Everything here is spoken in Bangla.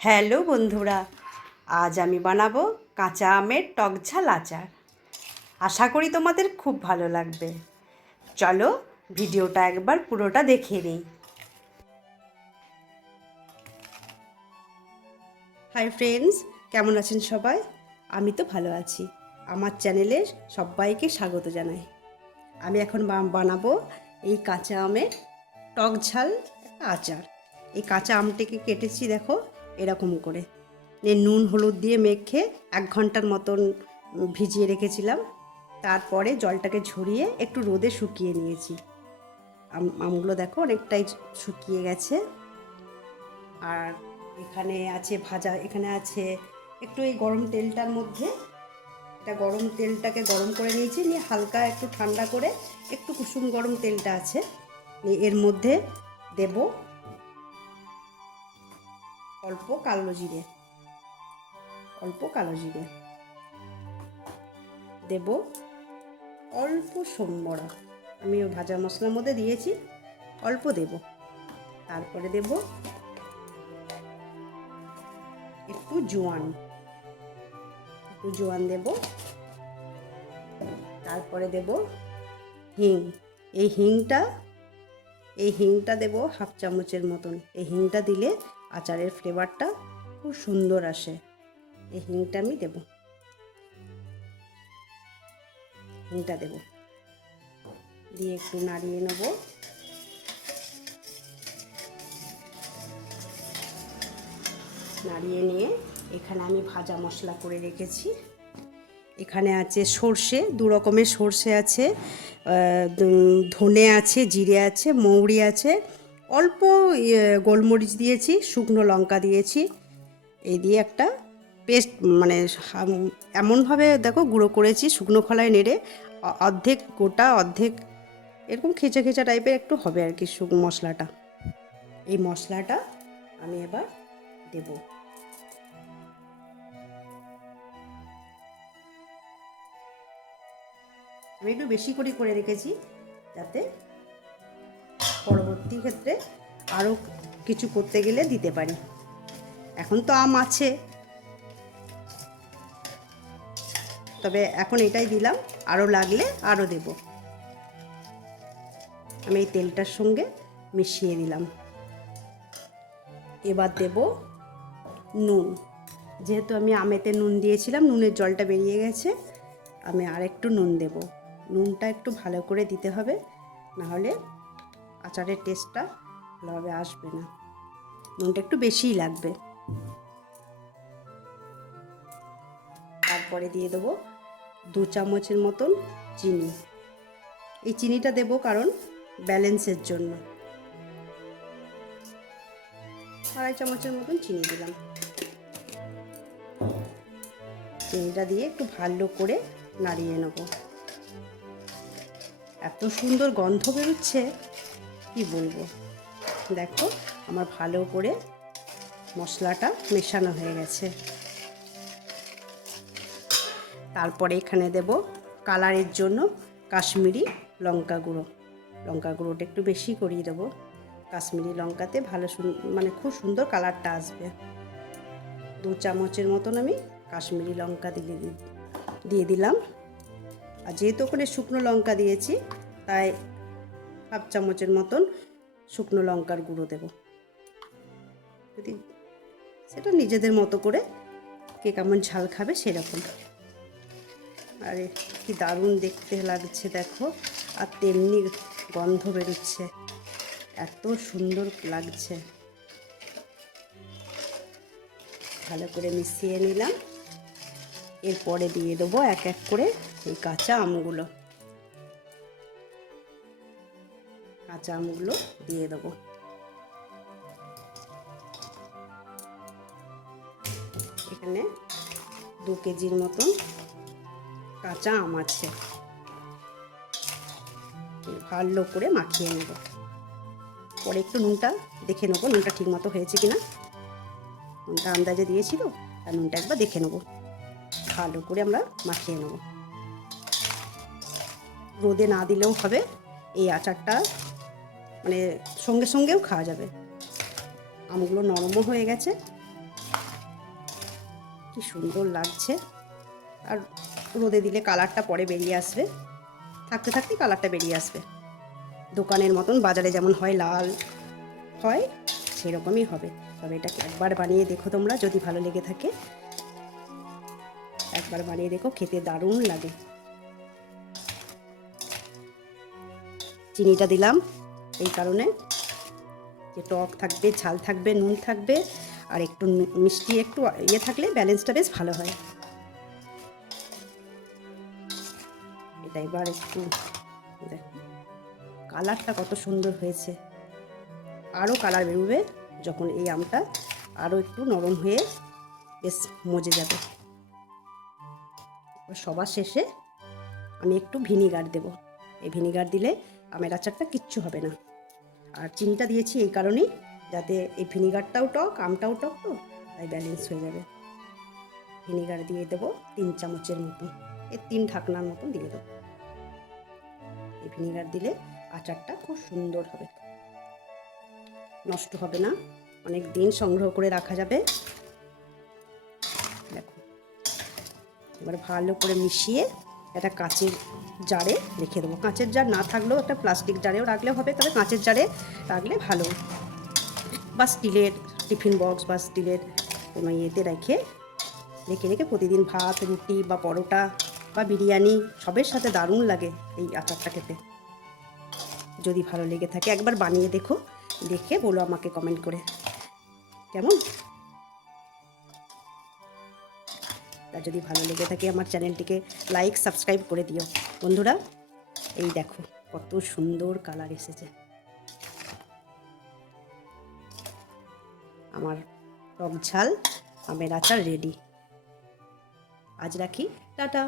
হ্যালো বন্ধুরা, আজ আমি বানাবো কাঁচা আমের টকঝাল আচার। আশা করি তোমাদের খুব ভালো লাগবে। চলো ভিডিওটা একবার পুরোটা দেখে নিই। হাই ফ্রেন্ডস, কেমন আছেন সবাই? আমি তো ভালো আছি। আমার চ্যানেলে সবাইকে স্বাগত জানাই। আমি এখন বানাবো এই কাঁচা আমের টকঝাল একটা আচার। এই কাঁচা আমটাকে কেটেছি দেখো এরকম করে, নুন হলুদ দিয়ে মেখে 1 ঘন্টার মতন ভিজিয়ে রেখেছিলাম। তারপরে জলটাকে ঝরিয়ে একটু রোদে শুকিয়ে নিয়েছি। আমগুলো দেখো অনেকটাই শুকিয়ে গেছে। আর এখানে আছে ভাজা, এখানে আছে একটু এই গরম তেলটার মধ্যে, এটা গরম তেলটাকে গরম করে নিয়েছি, নিয়ে হালকা একটু ঠান্ডা করে একটু কুসুম গরম তেলটা আছে, এর মধ্যে দেব অল্প কালো জিরে, দেব অল্প সোমবড়া, আমি ভাজা মশলার মধ্যে দিয়েছি, অল্প দেব। তারপরে দেব একটু জোয়ান দেব। তারপরে দেব হিং। এই হিংটা দেব 1/2 চামচের মতন। এই হিংটা দিলে আচারের ফ্লেভারটা খুব সুন্দর আসে। এই হিংটা আমি দেব, দিয়ে একটু নাড়িয়ে নেব। নাড়িয়ে নিয়ে এখানে আমি ভাজা মশলা করে রেখেছি। এখানে আছে সর্ষে, 2 রকমের সর্ষে আছে, ধনে আছে, জিরে আছে, মৌরি আছে, অল্প গোলমরিচ দিয়েছি, শুকনো লঙ্কা দিয়েছি। এই দিয়ে একটা পেস্ট, মানে এমনভাবে দেখো গুঁড়ো করেছি, শুকনো খোলায় নেড়ে অর্ধেক গোটা অর্ধেক এরকম খেঁচা খেঁচা টাইপের একটু হবে আর কি মশলাটা। এই মশলাটা আমি এবার দেব। আমি একটু বেশি করে রেখেছি যাতে পরবর্তী ক্ষেত্রে আরও কিছু করতে গেলে দিতে পারি। এখন তো আম আছে, তবে এখন এটাই দিলাম, আরও লাগলে আরও দেব। আমি এই তেলটার সঙ্গে মিশিয়ে দিলাম। এবার দেব নুন। যেহেতু আমি আমেতে নুন দিয়েছিলাম, নুনের জলটা বেরিয়ে গেছে, আমি আর একটু নুন দেব। নুনটা একটু ভালো করে দিতে হবে, নাহলে আচারের টেস্টটা ভালোভাবে আসবে না। নুনটা একটু বেশিই লাগবে। তারপরে দিয়ে দেবো 2 চামচের মতন চিনি। এই চিনিটা দেব কারণ ব্যালেন্সের জন্য। 2.5 চামচের মতন চিনি দিলাম। চিনিটা দিয়ে একটু ভালো করে নাড়িয়ে নেব। এত সুন্দর গন্ধ বেরোচ্ছে কি বলবো। দেখো আমার ভালো করে মশলাটা মেশানো হয়ে গেছে। তারপরে এখানে দেব কালারের জন্য কাশ্মীরি লঙ্কা গুঁড়ো। লঙ্কা গুঁড়োটা একটু বেশি করিয়ে দেবো। কাশ্মীরি লঙ্কাতে ভালো মানে খুব সুন্দর কালারটা আসবে। 2 চামচের মতন আমি কাশ্মীরি লঙ্কা দিয়ে দিলাম। আর যেহেতু ওখানে শুকনো লঙ্কা দিয়েছি, তাই 1/2 চামচের মতন শুকনো লঙ্কার গুঁড়ো দেব। যদি সেটা নিজেদের মতো করে কে কেমন ঝাল খাবে সেরকম। আরে কি দারুণ দেখতে লাগছে দেখো, আর তেমনি গন্ধ বেরোচ্ছে, এত সুন্দর লাগছে। ভালো করে মিশিয়ে নিলাম। এরপরে দিয়ে দেবো এক এক করে এই কাঁচা আমগুলো দিয়ে দেবো। এখানে 2 কেজির মতন কাঁচা আম আছে, ভালো করে মাখিয়ে নেব। পরে একটু নুনটা দেখে নেবো, নুনটা ঠিক মতো হয়েছে কিনা। নুনটা আন্দাজে দিয়েছি তো, আর নুনটা একবার দেখে নেবো। ভালো করে আমরা মাখিয়ে নেব। রোদে না দিলেও হবে, এই আচারটা মানে সঙ্গে সঙ্গেও খাওয়া যাবে। আমগুলো নরমও হয়ে গেছে, কি সুন্দর লাগছে। আর রোদে দিলে কালারটা পরে বেরিয়ে আসবে, থাকতে থাকতে কালারটা বেরিয়ে আসবে। দোকানের মতন বাজারে যেমন হয় লাল হয় সেরকমই হবে। তবে এটাকে একবার বানিয়ে দেখো তোমরা, যদি ভালো লেগে থাকে একবার বানিয়ে দেখো, খেতে দারুণ লাগে। চিনিটা দিলাম এই কারণে যে টক থাকবে, ঝাল থাকবে, নুন থাকবে, আর একটু মিষ্টি একটু ইয়ে থাকলে ব্যালেন্সটা বেশ ভালো হয়। এটা এবার একটু কালারটা কত সুন্দর হয়েছে। আরও কালার বেরোবে যখন এই আমটা আরও একটু নরম হয়ে বেশ মজে যাবে। সবার শেষে আমি একটু ভিনিগার দেব। এই ভিনিগার দিলে আমের আচারটা কিচ্ছু হবে না। আর চিনিটা দিয়েছি এই কারণেই, যাতে এই ভিনিগারটাও টক, আমটাও টক, তো তাই ব্যালেন্স হয়ে যাবে। ভিনিগার দিয়ে দেবো 3 চামচের মতো, এই 3 ঢাকনার মতো দিয়ে দেবো। এই ভিনিগার দিলে আচারটা খুব সুন্দর হবে, নষ্ট হবে না, অনেক দিন সংগ্রহ করে রাখা যাবে। দেখো এবার ভালো করে মিশিয়ে একটা কাঁচের জারে রেখে দেবো। কাঁচের জার না থাকলেও একটা প্লাস্টিক জারেও রাখলেও হবে, তবে কাঁচের জারে রাখলে ভালো, বা স্টিলের টিফিন বক্স বা স্টিলের কোনো ইয়েতে রেখে প্রতিদিন ভাত, রুটি বা পরোটা বা বিরিয়ানি সবের সাথে দারুণ লাগে এই আচারটা খেতে। যদি ভালো লেগে থাকে একবার বানিয়ে দেখো, দেখে বলো আমাকে কমেন্ট করে কেমন। আর যদি ভালো লেগে থাকে আমার চ্যানেলটিকে লাইক সাবস্ক্রাইব করে দিও বন্ধুরা। এই দেখো কত সুন্দর কালার এসেছে। আমার টক ঝাল আমের আচার রেডি। আজ রাখি, টাটা।